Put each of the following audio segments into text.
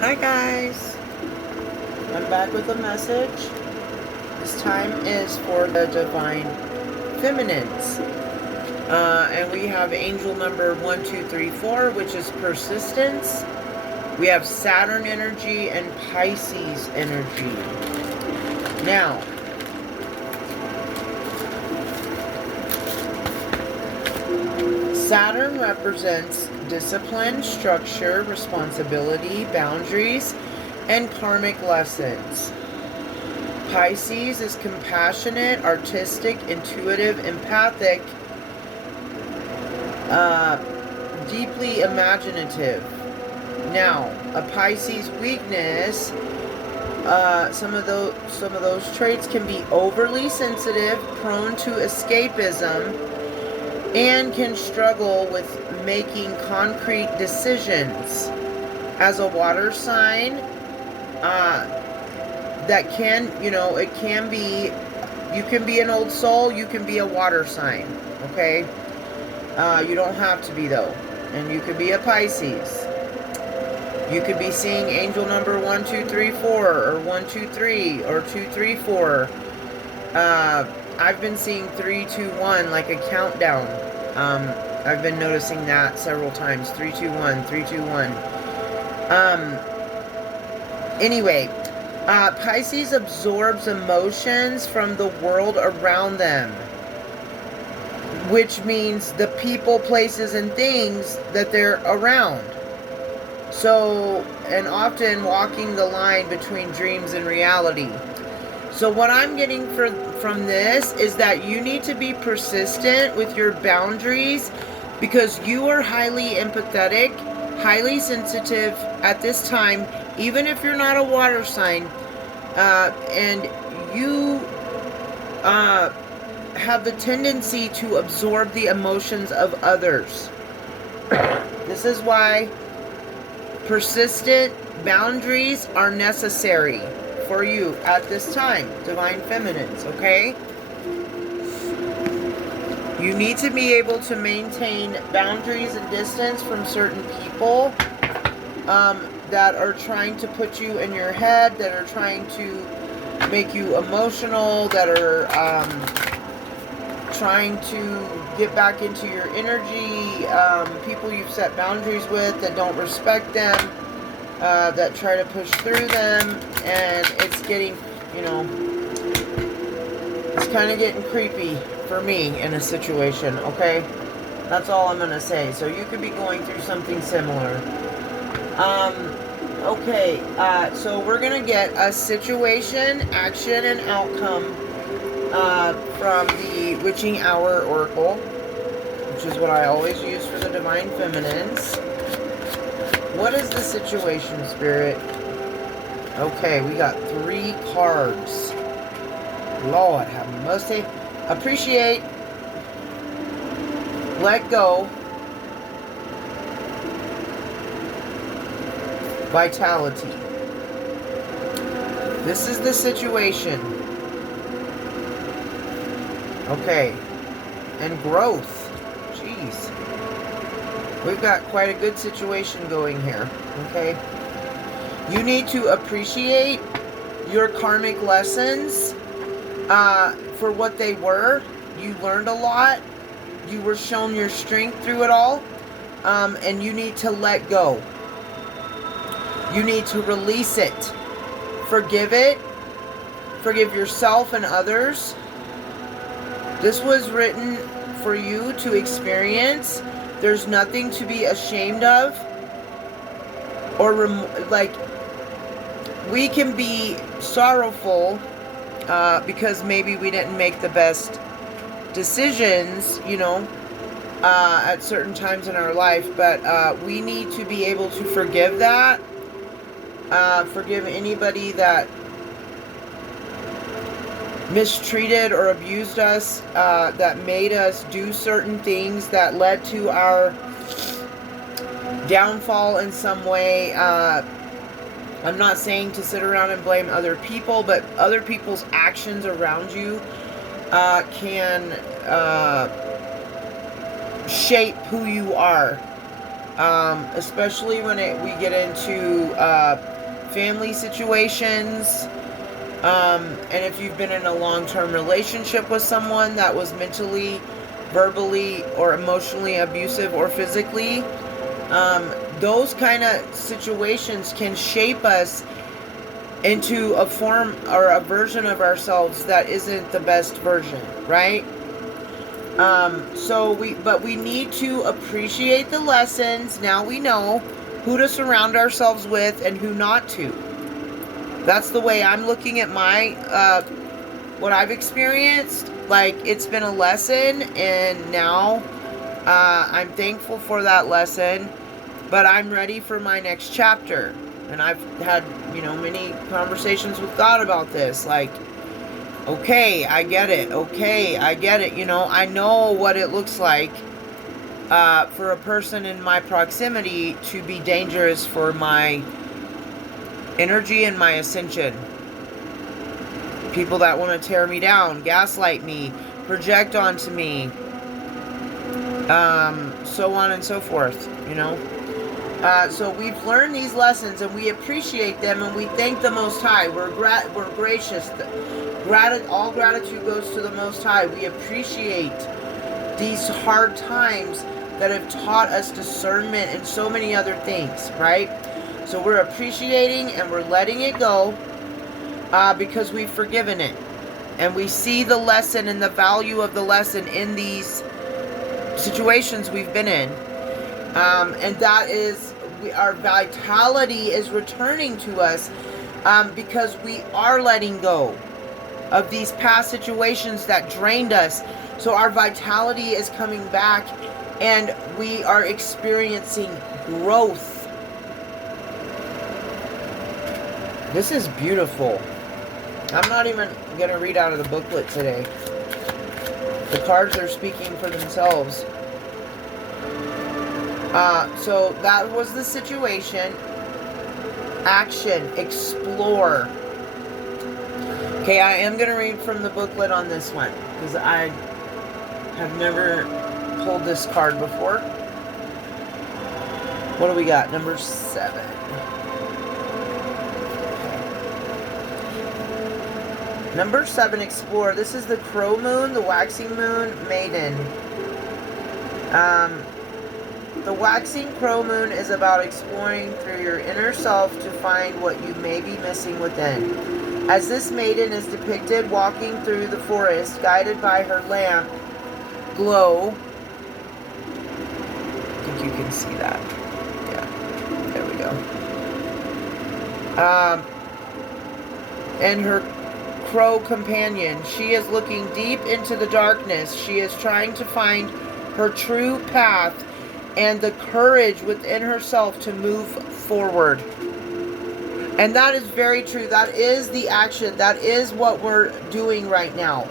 Hi guys, I'm back with a message. This time is for the Divine Feminines. And we have angel number 1234, which is persistence. We have Saturn energy and Pisces energy. Now, Saturn represents discipline, structure, responsibility, boundaries, and karmic lessons. Pisces is compassionate, artistic, intuitive, empathic, deeply imaginative. Now, a Pisces weakness, some of those traits can be overly sensitive, prone to escapism, and can struggle with making concrete decisions. As a water sign, that can, it can be, you can be an old soul, you can be a water sign, okay? You don't have to be, though. And you could be a Pisces. You could be seeing angel number 1234 or 123 or 234. I've been seeing 321, like a countdown. I've been noticing that several times. 321, 321. Anyway, Pisces absorbs emotions from the world around them, which means the people, places, and things that they're around. So, and often walking the line between dreams and reality. So what I'm getting from this is that you need to be persistent with your boundaries, because you are highly empathetic, highly sensitive at this time, even if you're not a water sign, and you have the tendency to absorb the emotions of others. This is why persistent boundaries are necessary for you at this time, Divine Feminines, okay? You need to be able to maintain boundaries and distance from certain people that are trying to put you in your head, that are trying to make you emotional, that are trying to get back into your energy, people you've set boundaries with that don't respect them, that try to push through them, and it's getting, it's kind of getting creepy for me in a situation, okay? That's all I'm going to say. So you could be going through something similar. Okay, so we're going to get a situation, action, and outcome from the Witching Hour Oracle, which is what I always use for the Divine Feminines. What is the situation, Spirit? Okay, we got 3 cards. Lord have mercy. Appreciate. Let go. Vitality. This is the situation. Okay. And growth. Jeez. We've got quite a good situation going here. Okay. You need to appreciate your karmic lessons for what they were. You learned a lot. You were shown your strength through it all. And you need to let go. You need to release it. Forgive it. Forgive yourself and others. This was written for you to experience. There's nothing to be ashamed of. Or, we can be sorrowful because maybe we didn't make the best decisions, at certain times in our life. But we need to be able to forgive that. Forgive anybody that mistreated or abused us, that made us do certain things that led to our downfall in some way. I'm not saying to sit around and blame other people, but other people's actions around you can shape who you are. especially when we get into family situations. And if you've been in a long-term relationship with someone that was mentally, verbally, or emotionally abusive or physically, those kind of situations can shape us into a form or a version of ourselves that isn't the best version, right? But we need to appreciate the lessons. Now we know who to surround ourselves with and who not to. That's the way I'm looking at my, what I've experienced. Like, it's been a lesson, and now, I'm thankful for that lesson, but I'm ready for my next chapter. And I've had, many conversations with God about this. Like, okay, I get it. Okay, I get it. I know what it looks like for a person in my proximity to be dangerous for my energy and my ascension. People that want to tear me down, gaslight me, project onto me, so on and so forth, So we've learned these lessons, and we appreciate them, and we thank the Most High. We're gracious. All gratitude goes to the Most High. We appreciate these hard times that have taught us discernment and so many other things, right? So we're appreciating and we're letting it go because we've forgiven it. And we see the lesson and the value of the lesson in these situations we've been in. And that is, our vitality is returning to us because we are letting go of these past situations that drained us. So our vitality is coming back, and we are experiencing growth. This is beautiful. I'm not even going to read out of the booklet today. The cards are speaking for themselves. So that was the situation. Action. Explore. Okay, I am going to read from the booklet on this one, because I have never pulled this card before. What do we got? Number 7. Number 7, explore. This is the Crow Moon, the Waxing Moon, Maiden. The Waxing Crow Moon is about exploring through your inner self to find what you may be missing within. As this maiden is depicted walking through the forest, guided by her lamp glow. I think you can see that. Yeah, there we go. And her crow companion. She is looking deep into the darkness. She is trying to find her true path and the courage within herself to move forward. And that is very true. That is the action. That is what we're doing right now.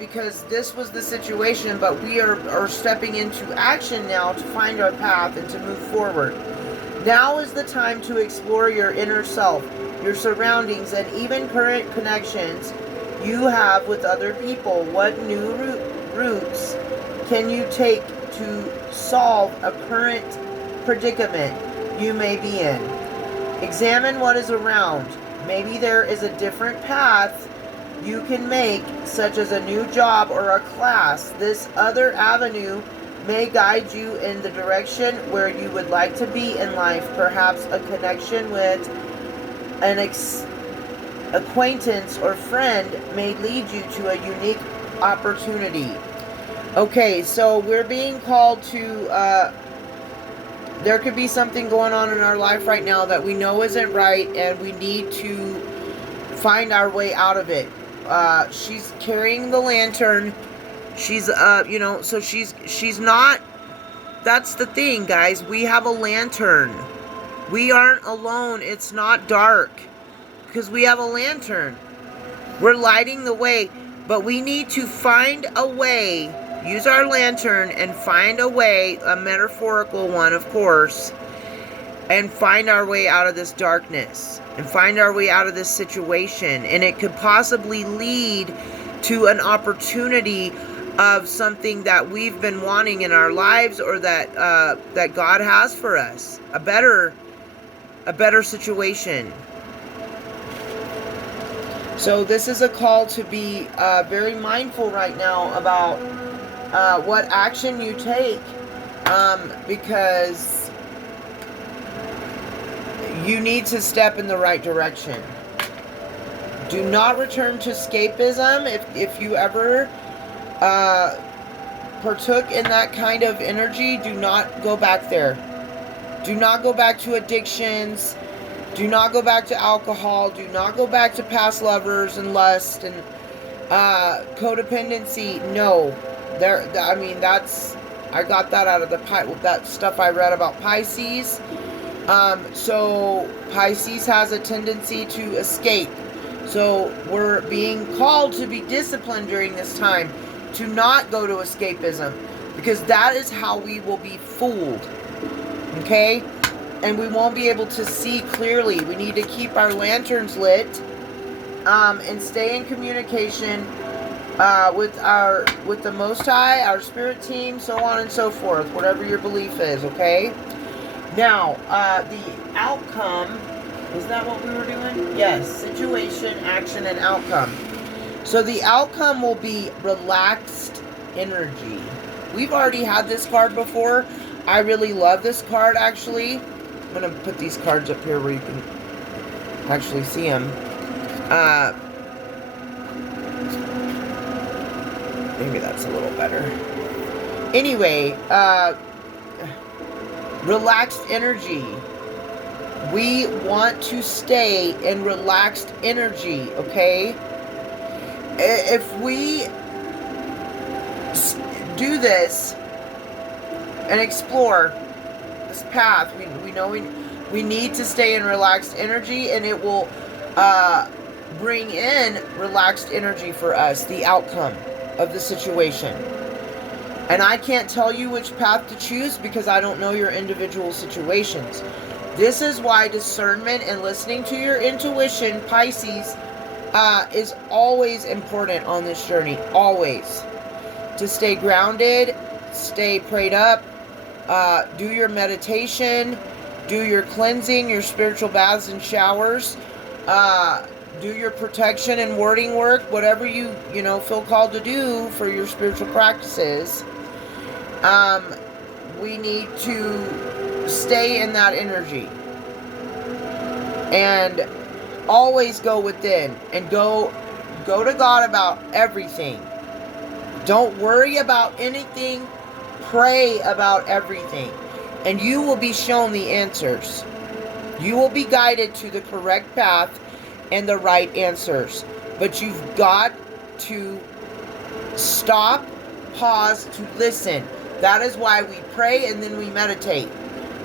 Because this was the situation, but we are stepping into action now to find our path and to move forward. Now is the time to explore your inner self, your surroundings, and even current connections you have with other people. What new routes can you take to solve a current predicament you may be in? Examine what is around. Maybe there is a different path you can make, such as a new job or a class. This other avenue may guide you in the direction where you would like to be in life. Perhaps a connection with an acquaintance or friend may lead you to a unique opportunity. Okay, so we're being called to, there could be something going on in our life right now that we know isn't right, and we need to find our way out of it. She's carrying the lantern. She's, so she's not, that's the thing, guys. We have a lantern. We aren't alone. It's not dark because we have a lantern. We're lighting the way, but we need to find a way, use our lantern and find a way, a metaphorical one, of course, and find our way out of this darkness and find our way out of this situation. And it could possibly lead to an opportunity of something that we've been wanting in our lives, or that that God has for us, a better situation. So this is a call to be very mindful right now about what action you take, because you need to step in the right direction. Do not return to escapism. If you ever partook in that kind of energy, do not go back there. Do not go back to addictions. Do not go back to alcohol. Do not go back to past lovers and lust and codependency. No. I mean, I got that out of that stuff I read about Pisces. So Pisces has a tendency to escape. So we're being called to be disciplined during this time, to not go to escapism, because that is how we will be fooled. Okay? And we won't be able to see clearly. We need to keep our lanterns lit, and stay in communication with the Most High, our spirit team, so on and so forth, whatever your belief is, okay? Now, the outcome, is that what we were doing? Yes, situation, action, and outcome. So the outcome will be relaxed energy. We've already had this card before. I really love this card, actually. I'm going to put these cards up here where you can actually see them. Maybe that's a little better. Anyway, relaxed energy. We want to stay in relaxed energy, okay? If we do this and explore this path, we know we need to stay in relaxed energy, and it will bring in relaxed energy for us, the outcome of the situation. And I can't tell you which path to choose because I don't know your individual situations. This is why discernment and listening to your intuition, Pisces, is always important on this journey. Always. To stay grounded, stay prayed up, do your meditation, do your cleansing, your spiritual baths and showers, do your protection and wording work, whatever you feel called to do for your spiritual practices. We need to stay in that energy and always go within and go to God about everything. Don't worry about anything. Pray about everything, and you will be shown the answers. You will be guided to the correct path and the right answers. But you've got to stop, pause, to listen. That is why we pray and then we meditate.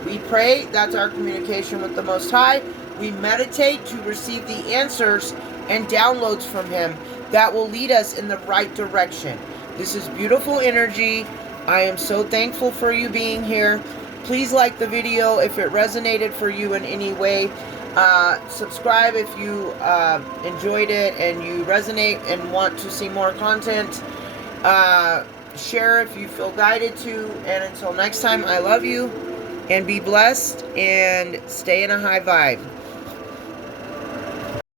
We pray, that's our communication with the Most High. We meditate to receive the answers and downloads from Him that will lead us in the right direction. This is beautiful energy. I am so thankful for you being here. Please like the video if it resonated for you in any way. Subscribe if you enjoyed it and you resonate and want to see more content. Share if you feel guided to. And until next time, I love you. And be blessed and stay in a high vibe.